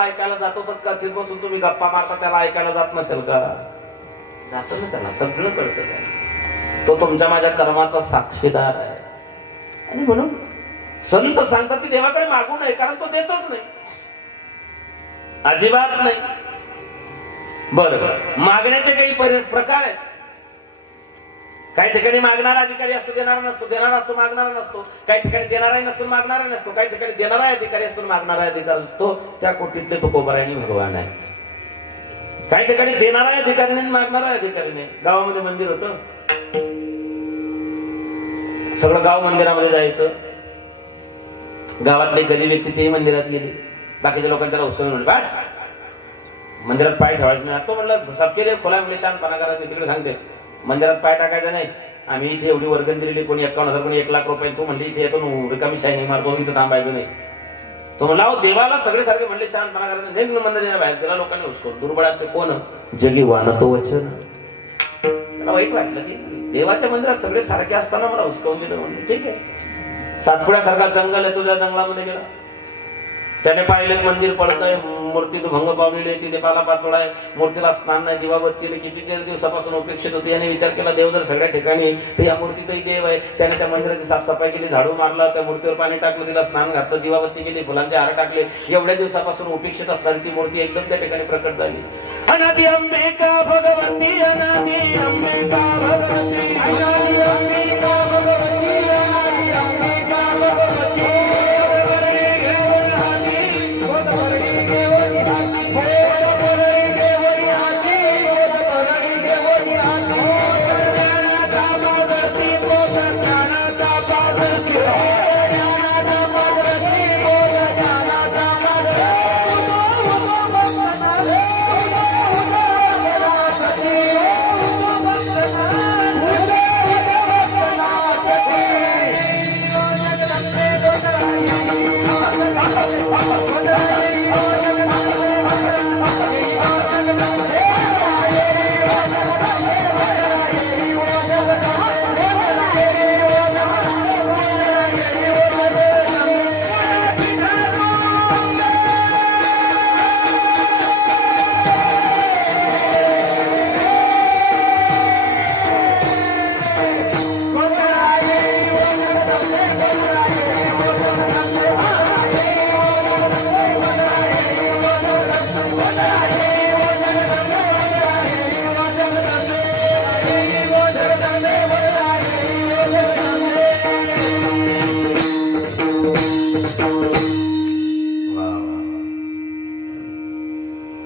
ऐकायला जातो तर कथेत बसून तुम्ही गप्पा मारता त्याला ऐकायला जात नसेल का? जात ना त्याला सगळं कळत त्याला. तो तुमच्या माझ्या कर्माचा साक्षीदार आहे. आणि म्हणून संत सांगतात की देवाकडे मागू नये कारण तो देतच नाही. अजिबात नाही. बर मागण्याचे काही प्रकार आहेत. काही ठिकाणी मागणारा अधिकारी असतो देणारा नसतो देणारा असतो मागणारा नसतो. काही ठिकाणी देणाराही नसतो मागणारा नसतो. काही ठिकाणी देणारा अधिकारी असतो मागणारा अधिकारी असतो त्या कोटीतले तो कोबरायणी भगवान आहे. काही ठिकाणी देणारा अधिकारी नाही मागणारा अधिकारी नाही. गावामध्ये मंदिर होतं. सगळं गाव मंदिरामध्ये जायचं. गावातले गली व्यक्ती तेही मंदिरात गेली. बाकीच्या लोकांनी उत्सव उचलून मंदिरात पाय ठेवायचं नाही. तो म्हणलं सबके खोला म्हणजे शांतपणा करायचं तिकडे सांगते. मंदिरात पाय टाकायचा नाही. आम्ही इथे एवढी वर्गण दिलेली कोणी एकावन्न हजार कोणी एक लाख रुपये. तू म्हणली इथे येतो ना, रिकामी शाही मारतो इथं थांबायचं नाही. तो म्हणला देवाला सगळे सारखे म्हणले शांतपणा करायचं नाही मंदिराच्या बाहेर त्याला लोकांनी उचकून दुर्बळाचे कोण? जगी वानतो वचन. त्याला वाईट वाटलं की देवाच्या मंदिरात सगळे सारखे असताना मला उचकवून दिलं म्हणलं. ठीक आहे. सातपुड्यासारखा जंगल आहे तुझ्या जंगलामध्ये गेला. त्याने पाहिलं एक मंदिर पडतंय. मूर्ती भंग पावलेली आहे तिथे पालापाचोळा आहे. मूर्तीला स्नान नाही दिवाबत्तीला कितीतरी दिवसापासून अपेक्षित होती. याने विचार केला देव जर सगळ्या ठिकाणी तर या मूर्तीतही देव आहे. त्याने त्या मंदिराची साफसफाई केली झाडू मारला त्या मूर्तीवर पाणी टाकलं तिला स्नान घातलं दिवाबत्ती केली फुलांचे हार टाकले. एवढ्या दिवसापासून उपेक्षित असणारी ती मूर्ती एकदम त्या ठिकाणी प्रकट झाली. अनादी अंबिका भगवती अनादी अंबिका भगवती अनादी अंबिका भगवती अनादी अंबिका भगवती.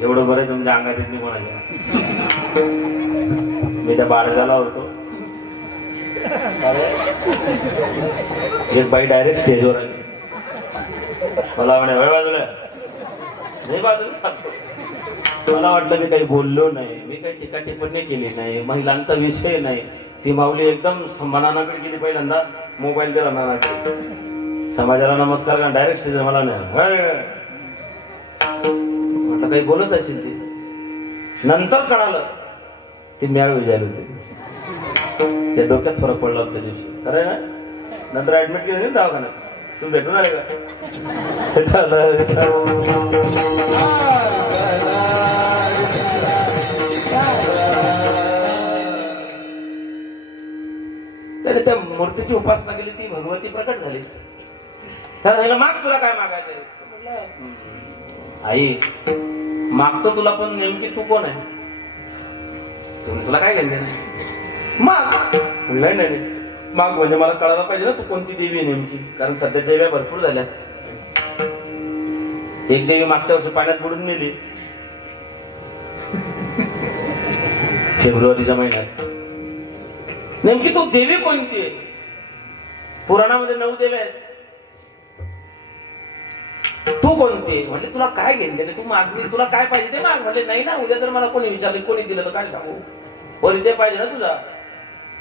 एवढं बरं तुमच्या अंगात येत नाही. कोणाच्या मी त्या बाळगाला होतो. एक बाई डायरेक्ट स्टेजवर आली. मला म्हणे वय बाजूला. नाही बाजूला. मला वाटलं मी काही बोललो नाही. मी काही टीका टिप्पणी केली नाही. महिलांचा विषय नाही. ती माऊली एकदम मनानाकडे गेली पहिल्यांदा. मोबाईल दिला नानाकडे. समाजाला नमस्कार डायरेक्ट स्टेज मला नाही म्हटलं काही बोलत असेल ती. नंतर कळालं ती म्याळ विजायला होती. त्या डोक्यात फरक पडला होता दिवशी खरं ना? नंतर ऍडमिट केलं नाही दवाखान्यात. तुम्ही भेटून आले. त्याने त्या मूर्तीची उपासना केली ती भगवती प्रकट झाली. त्याला माग तुला काय मागायचं आई मागतो तुला पण नेमकी तू कोण आहे? तुला काय घेणं माग. म्हणलं, नाही नाही. माग म्हणजे मला कळायला पाहिजे ना तू कोणती देवी आहे नेमकी. कारण सध्या देव्या भरपूर झाल्या. एक देवी मागच्या वर्षी पाण्यात बुडून नेली. फेब्रुवारीच्या महिन्यात. नेमकी तू देवी कोणती आहे? पुराणामध्ये नऊ देवी आहेत. तू कोणते? म्हणजे तुला काय घेतलेलं तू मागणी तुला काय पाहिजे ते माग. म्हणले नाही ना उद्या जर मला कोणी विचारले कोणी दिलं तर काय सांगू? परिचय पाहिजे ना तुझा?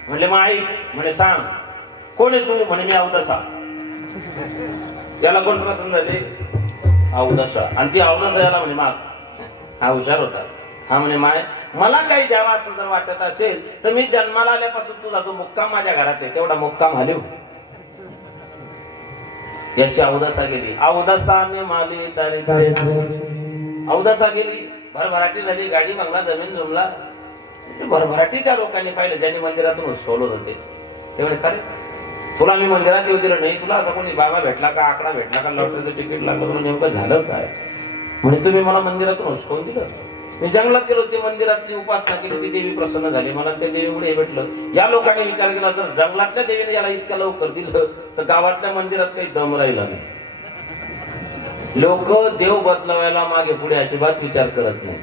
म्हणले मग आई म्हणे सांग. कोण आहे तू? म्हणे मी अवदसा. याला कोण प्रसन्न झाले? अवदसा. आणि ती अवदसा याला म्हणे माग. हा हुशार होता. हा म्हणे माय मला काही द्यावा असं जर वाटत असेल तर मी जन्माला आल्यापासून तुझा तो मुक्काम माझ्या घरात आहे तेवढा मुक्काम हलीव. याची अवदसा गेली अवदसाने माली तारी काय अवदासा गेली भरभराटी झाली गाडी मागला जमीन जमला भरभराटी त्या लोकांनी पाहिलं ज्यांनी मंदिरातून हुसकवलं होते तेवढे खरे? तुला मी मंदिरात येऊ दिलं नाही तुला असं कोणी बाबा भेटला का आकडा भेटला का लॉटरीचं तिकीट लागलं म्हणून नेमकं झालं काय? म्हणजे तुम्ही मला मंदिरातून हुसकवून दिलं. मी जंगलात गेलो ते मंदिरातली उपासना केली ती देवी प्रसन्न झाली. मला त्या देवीमुळे भेटलं. या लोकांनी विचार केला जर जंगलातल्या देवीने याला इतक्या लवकर दिलं तर गावातल्या मंदिरात काही दम राहिला नाही. लोक देव बदलवायला मागे पुढे अजिबात विचार करत नाही.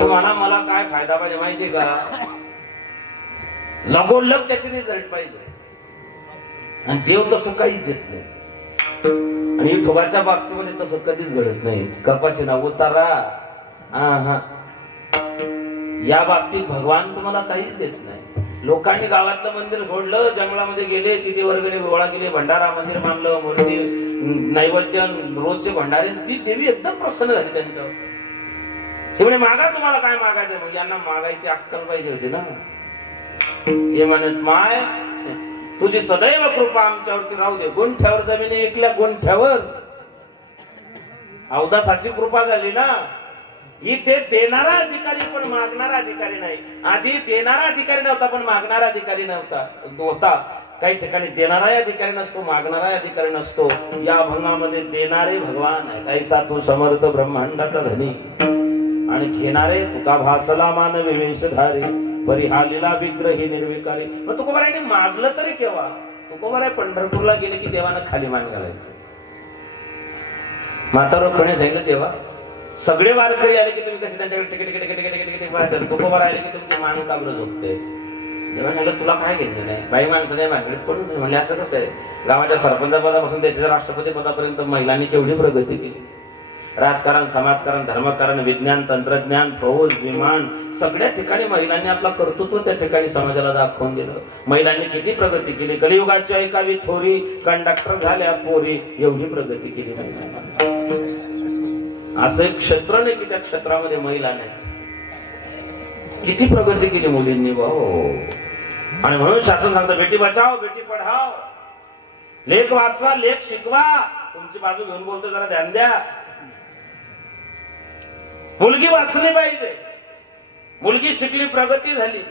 तुम्हाला मला काय फायदा पाहिजे माहितीये का? लगोलग त्याचे रिझल्ट पाहिजे. आणि देव तसं काहीच देत नाही. आणि विठोबाच्या बाबतीमध्ये तसं कधीच घडत नाही. कपाशीना उतारा. हा हा या बाबतीत भगवान तुम्हाला काहीच देत नाही. लोकांनी गावातलं मंदिर सोडलं जंगलामध्ये गेले तिथे वर्गणी गोळा केले भंडारा मंदिर मानलं मूर्ती नैवेद्य रोजचे भंडारे ती देवी एकदम प्रसन्न झाली त्यांच्यावर. ते म्हणे मागा तुम्हाला काय मागायचं मग यांना मागायची अक्कल पाहिजे होती ना. हे म्हणत माय तुझी सदैव कृपा आमच्यावरती राहू दे. गुंठ्यावर जमिनी विकल्या गुंठ्यावर. अवदासाची कृपा झाली ना. इथे देणारा अधिकारी पण मागणारा अधिकारी नाही. आधी देणारा अधिकारी नव्हता पण मागणारा अधिकारी नव्हता. होता काही ठिकाणी देणाराही अधिकारी नसतो मागणाराही अधिकारी नसतो. या अभंगामध्ये देणारे भगवान आहे तू समर्थ ब्रह्मांडाचा धनी. आणि घेणारे तुका भासला मान विवेशधारी. परी विग्रही निर्विकारी. मग तुकोबाराने मागलं तरी केव्हा? तुकोबाराय पंढरपूरला गेले की देवानं खाली मान घालायचं. म्हातारा कोणी सांगितलं तेव्हा? सगळे वारकरी आले की तुम्ही कसे त्यांच्याकडे टिके आले की तुमचे मान काबरं झोपते तेव्हा म्हणलं तुला काय घेतलं नाही? बाई माणसं नाही माझ्याकडे पडून म्हणजे असं कसं आहे? गावाच्या सरपंचपदापासून देशाच्या राष्ट्रपती पदापर्यंत महिलांनी केवढी प्रगती केली? राजकारण समाजकारण धर्मकारण विज्ञान तंत्रज्ञान फौज विमान सगळ्या ठिकाणी महिलांनी आपला कर्तृत्व त्या ठिकाणी समाजाला दाखवून दिलं. महिलांनी किती प्रगती केली? कलियुगाची ऐकावी थोरी कंडक्टर झाल्या पोरी. एवढी प्रगती केली महिलांनी असं एक क्षेत्र नाही की त्या क्षेत्रामध्ये महिला नाही. किती प्रगती केली मुलींनी भाऊ आणि म्हणून शासन सांगतं बेटी बचाव बेटी पढाव लेख वाचवा लेख शिकवा. तुमची बाजू घेऊन बोलतो जरा ध्यान द्या. मुलगी वाचली पाहिजे. मुलगी शिकली प्रगती झाली.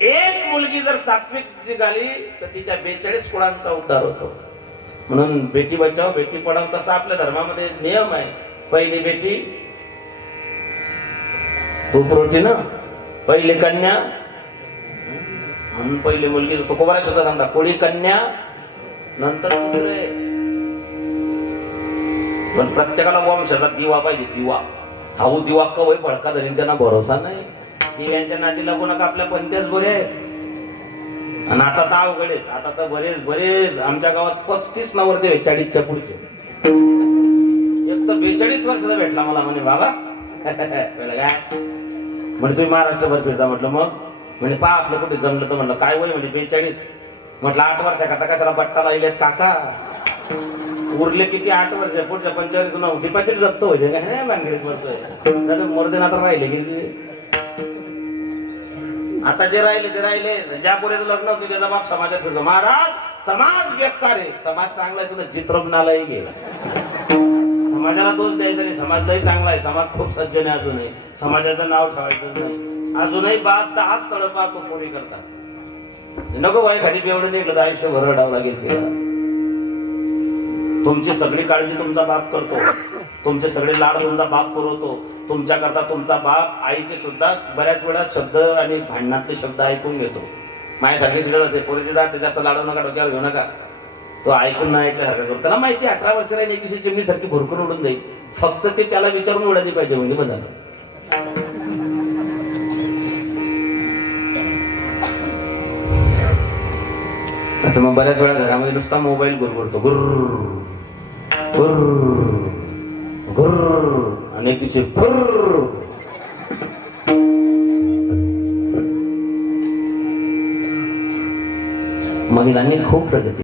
एक मुलगी जर सात्विक झाली तर तिच्या बेचाळीस कुळांचा उद्धार होतो. म्हणून बेटी बचाव बेटी पढाव तसा आपल्या धर्मामध्ये नियम आहे. पहिली बेटी रोटी ना? पहिली कन्या? म्हणून पहिली मुलगी तुकोबारा होता सांगता कोळी कन्या नंतर पुत्रे पण प्रत्येकाला वंशाचा दिवा पाहिजे दिवा. हाऊ हो दिवा कवय भडका धरी त्यांना भरोसा नाही. दिव्यांच्या नादी लागू नका आपल्या पंत्याच बरे आहेत. आणि आता तर अवघड आहेत. आता तर बरेच बरेच. आमच्या गावात पस्तीस नवरदेव आहेत चाळीसच्या पुढचे. तर बेचाळीस वर्षाचा भेटला मला म्हणे बाबा. म्हणे काय? तुम्ही महाराष्ट्रभर फिरता. म्हटलं मग? म्हणजे पहा आपलं कुठे जमलं तर म्हणलं काय वय? म्हणजे बेचाळीस. म्हटलं आठ वर्षा करता कशाला बट्टा लावलेस काका? उरले किती आठ वर्ष पुढच्या पंचेचाळीस गुन्हा डिपॉझिट रक्त होते का? नाही बांगडीत मरतोय. मोरदेन आता राहिले की आता जे राहिले ते राहिले. ज्या पोरीचं लग्न होतं त्याचा बाप समाजात फिरतो. महाराज समाज व्यक्त आहे. समाज चांगला आहे तुला चित्रपणालाही घे समाजाला दोष द्यायचा नाही. समाजलाही चांगला आहे. समाज खूप सज्जन आहे अजूनही. समाजाचं नाव ठेवायचं नाही. अजूनही बाप दहाच तळपा तो कोणी करतात. नको बाई खाली बेवडे नाही एकदा आयुष्य भरडावं लागेल तुमची सगळी काळजी तुमचा बाप करतो. तुमचे सगळे लाड तुमचा बाप पुरवतो. तुमच्याकरता तुमचा बाप आईचे सुद्धा बऱ्याच वेळा शब्द आणि भांडणातले शब्द ऐकून घेतो. माझ्यासाठी तिकडे असते. पोरीचे जात जास्त लाडू नका डोक्यावर घेऊ नका. तो ऐकून नाही ऐकल्यासारखं करतो त्याला माहिती अठरा वर्षाला राहील एक दिवशी चिमणी सारखी भरकून उडून जाईल. फक्त ते त्याला विचारून उडाली पाहिजे म्हणजे बघा आता मग बऱ्याच वेळा घरामध्ये नुसता मोबाईल गुरगुरतो. गुर गुर गुर आणि तिचे गुर महिलांनी खूप प्रगती